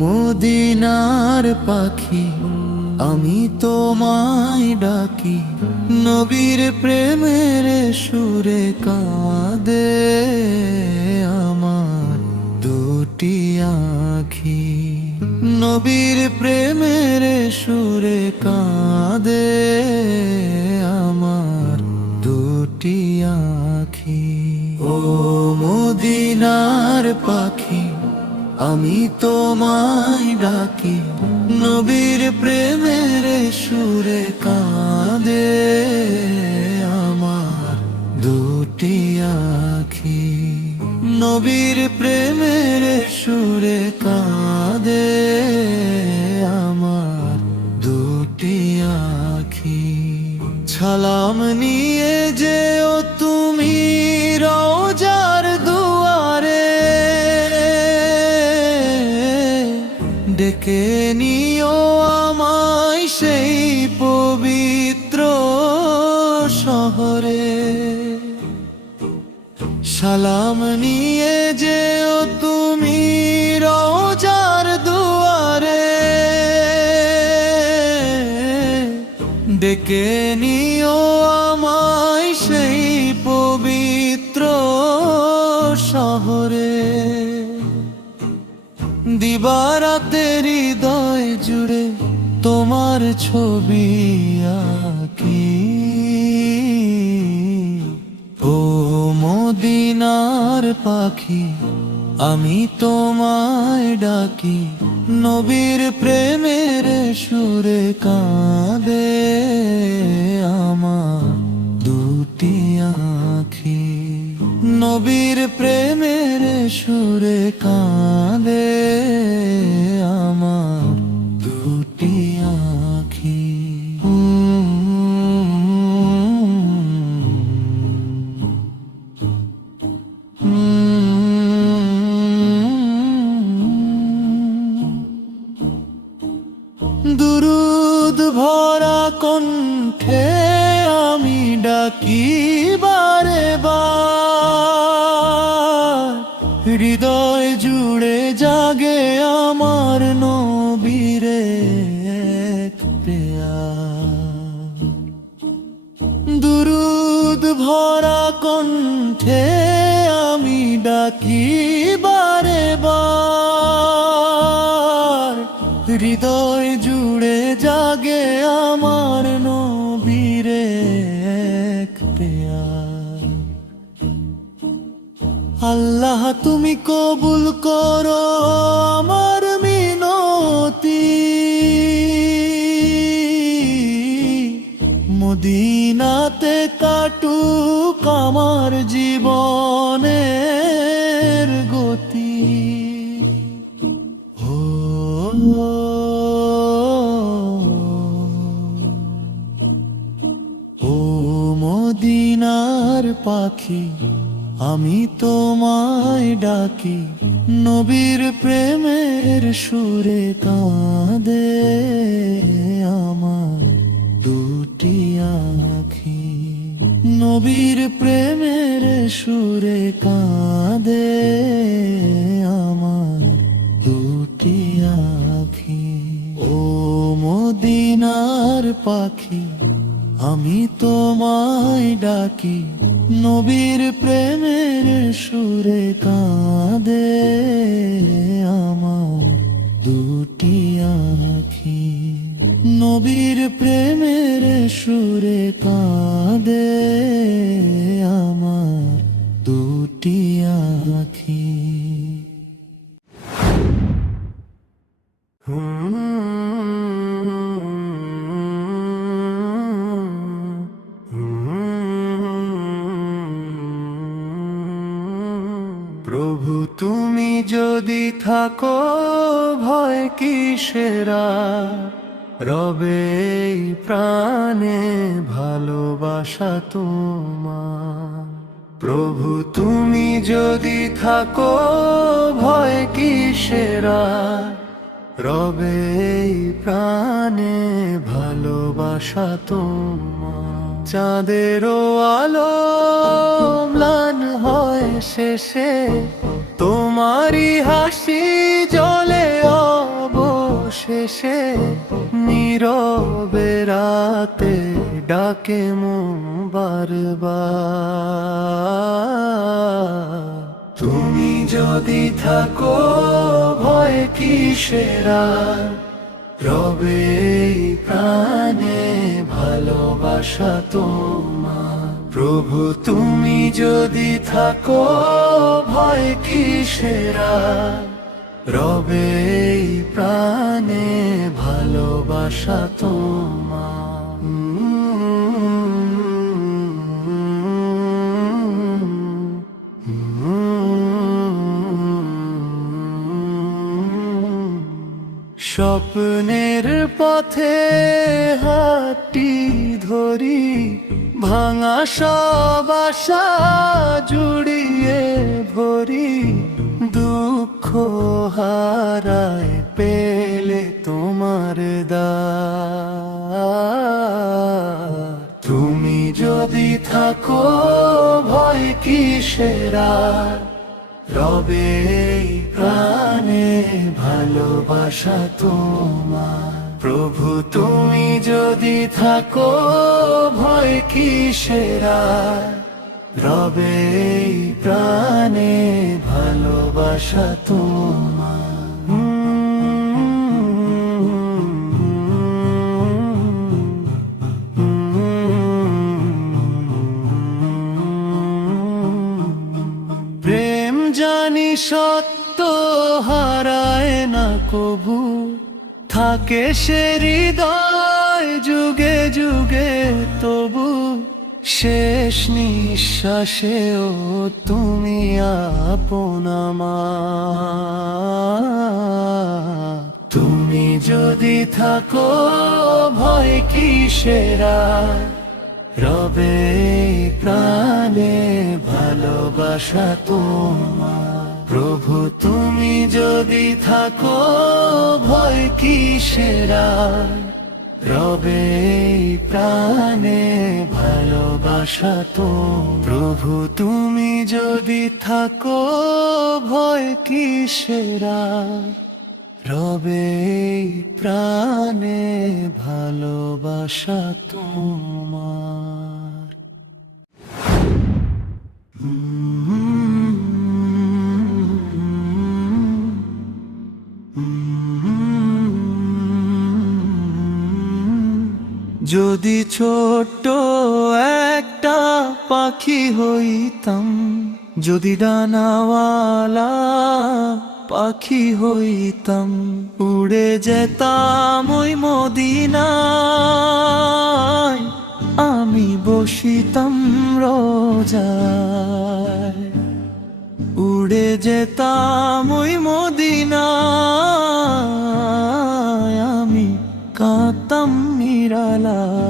মদিনার পাখি আমি তোমায় ডাকি, নবীর প্রেমের সুরে কাঁদে আমার দুটি আঁখি। নবীর প্রেমের সুরে কাঁদে আমার দুটি আঁখি। ও মদিনার পাখি আমি তোমায় ডাকি, নবীর প্রেমের সুরে কাঁদে আমার দুটি আঁখি। নবীর প্রেমের সুরে কাঁদে আমার দুটি আঁখি। সালাম নিয়ে যেও তুমি রওজার দুয়ারে, ডেকে নিও আমায় সেই পবিত্র শহরে। সালাম নিয়ে যেও তুমি রওজার দুয়ারে, ডেকে নিও আমায় সেই পবিত্র শহরে। দিবারাতে হৃদয় জুড়ে তোমার ছবি আঁকি। ও মদিনার পাখি আমি তোমায় ডাকি, নবীর প্রেমের সুরে কাঁদে আমার দুটি আঁখি। নবীর প্রেমের সুরে কাঁদে আমার দুটি আঁখি। দুরুদ ভরা কণ্ঠে আমি ডাকি বারে বার, হৃদয় জুড়ে জাগে আমার নবীরে এক প্রেয়ার। দুরুদ ভরা কণ্ঠে আমি ডাকি বারে বার, হৃদয় জুড়ে জাগে আমার নবীরে এক প্রেয়ার। আল্লাহ তুমি কবুল করো আমার মিনতি, মদিনাতে কাটুক আমার জীবনের গতি। ও মদিনার পাখি আমি তোমায় ডাকি, নবীর প্রেমের সুরে কাঁদে আমার দুটি আঁখি। নবীর প্রেমের সুরে কাঁদে আমার দুটি আঁখি। ও মদিনার পাখি আমি তোমায় ডাকি, নবীর প্রেমের সুরে কাঁদে আমার দুটি আঁখি। নবীর প্রেমের সুরে কাঁদে আমার দুটি আঁখি। প্রভু তুমি যদি থাকো ভয় কিসেরা, রবে এই প্রাণে ভালোবাসা তোমার। প্রভু তুমি যদি থাকো ভয় কিসের আর, রবে এই প্রাণে ভালোবাসা তোমার। চাঁদেরও আলো ম্লান হয় শেষে, তোমারই হাসি জ্বলে অবশেষে। নীরবে রাতে ডাকে মন বারবার। তুমি যদি থাকো ভয় কিসের আর, রবে এই প্রাণে ভালোবাসা তোমার। প্রভু তুমি যদি থাকো ভয় কিসের আর, রবে এই প্রাণে ভালোবাসা তোমার। স্বপ্নের পথে হাতটি ধরি, ভাঙা সব আশা জুড়িয়ে ভরি। দুঃখ হারায় পেলে তোমার দ্বার। তুমি যদি থাকো ভয় কিসের আর, রবে এই প্রাণে ভালোবাসা তোমার। প্রভু তুমি যদি থাকো ভয় কিসের আর, রবে এই প্রাণে ভালোবাসা তোমার। প্রেম জানি সত্য হারায় না কবু, থাকে সে হৃদয় যুগে যুগে তবু। শেষ নিঃশ্বাসেও তুমি আপন আমার। তুমি যদি থাকো ভয় কিসের আর, রবে এই প্রাণে ভালোবাসা তোমার। প্রভু তুমি যদি থাকো ভয় কিসের আর, রবে এই প্রাণে ভালোবাসা তোমার। প্রভু তুমি যদি থাকো ভয় কিসের আর, রবে এই প্রাণে ভালোবাসা তোমার। যদি ছোট্ট একটা পাখি হইতাম, যদি ডানাওয়ালা পাখি হইতাম, উড়ে যেতাম ওই মদিনায়, আমি বসিতাম রোজায়। উড়ে যেতাম ওই মদিনায়, আমি কাঁদতাম নিরালায়।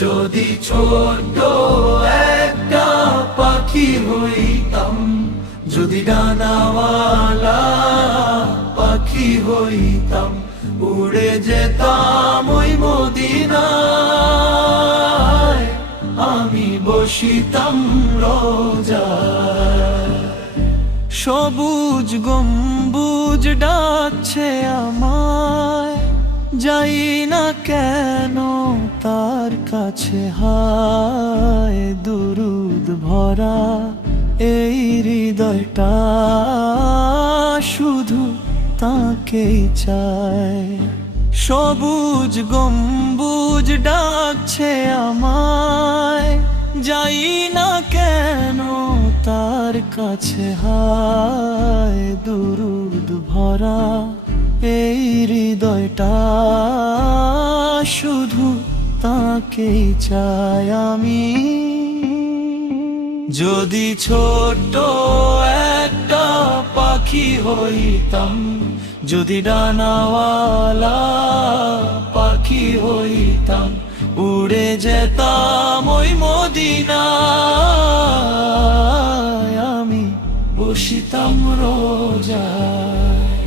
যদি ছোট্ট একটা পাখি হইতাম, যদি ডানাওয়ালা পাখি হইতাম, উড়ে যেতাম ওই মদিনায়, আমি বসিতাম রোজায়। সবুজ গম্বুজ ডাকছে আমায়, যাই না কেন তার কাছে। হায় দুরুদ ভরা এই হৃদয়টা শুধু তাকেই চায়। সবুজ গম্বুজ ডাকছে আমায়, যাই না কেন তার কাছে। হায় দুরুদ ভরা এই হৃদয়টা শুধু তাকেই চাই আমি। যদি ছোট্ট একটা পাখি হইতাম, যদি ডানাওয়ালা পাখি হইতাম, উড়ে যেতাম ওই মদিনায়, আমি বসিতাম রোজায়।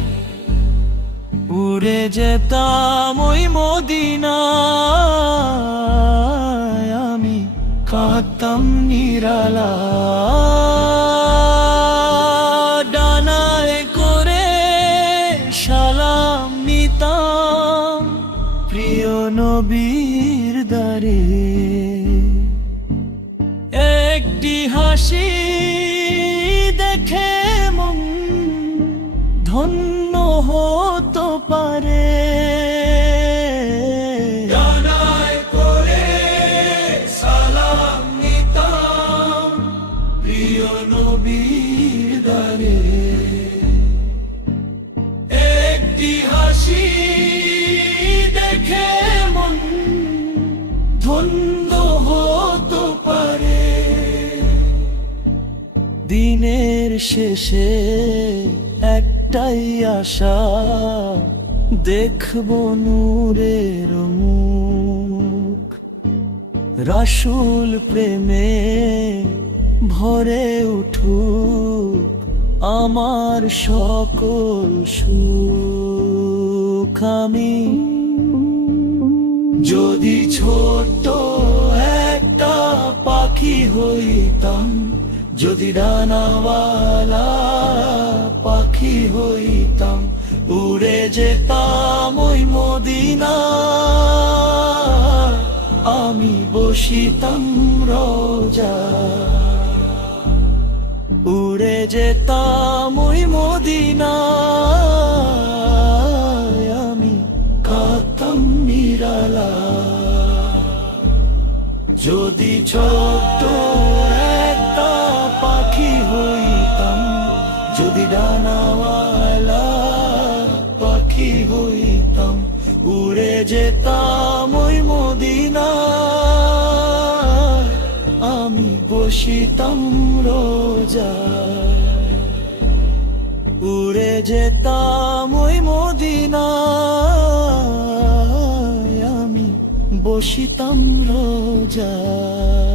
উড়ে যেতাম ওই মদিনায়, আমি কাঁদতাম নিরালা। ডানায় করে সালাম নিতাম প্রিয় নবীর দ্বারে, একটি হাসি দেখে মন ধন্য হতে পারে। ডানায় করে সালাম নিতাম প্রিয় নবীর দ্বারে, একটি হাসি দেখে মন ধন্য হতে পারে। দিনের শেষে একটাই আশা, দেখব নূরের মুখ। রাসূল প্রেমে ভরে উঠুক আমার সকল সুখ। আমি যদি ছোট্ট একটা পাখি হইতাম, যদি ডানাওয়ালা পাখি হইতাম, উড়ে যেতাম ওই মদিনায়, আমি বসিতাম রোজায়। উড়ে যেতাম ওই মদিনায়, আমি কাঁদতাম নিরালা। যদি ছোট্ট একটা পাখি হইতাম, যদি ডানাওয়ালা পাখি হইতাম, উড়ে যেতাম ওই মদিনায়, আমি বসিতাম রোজায়। উড়ে যেতাম ওই মদিনায়, আমি বসিতাম রোজায়।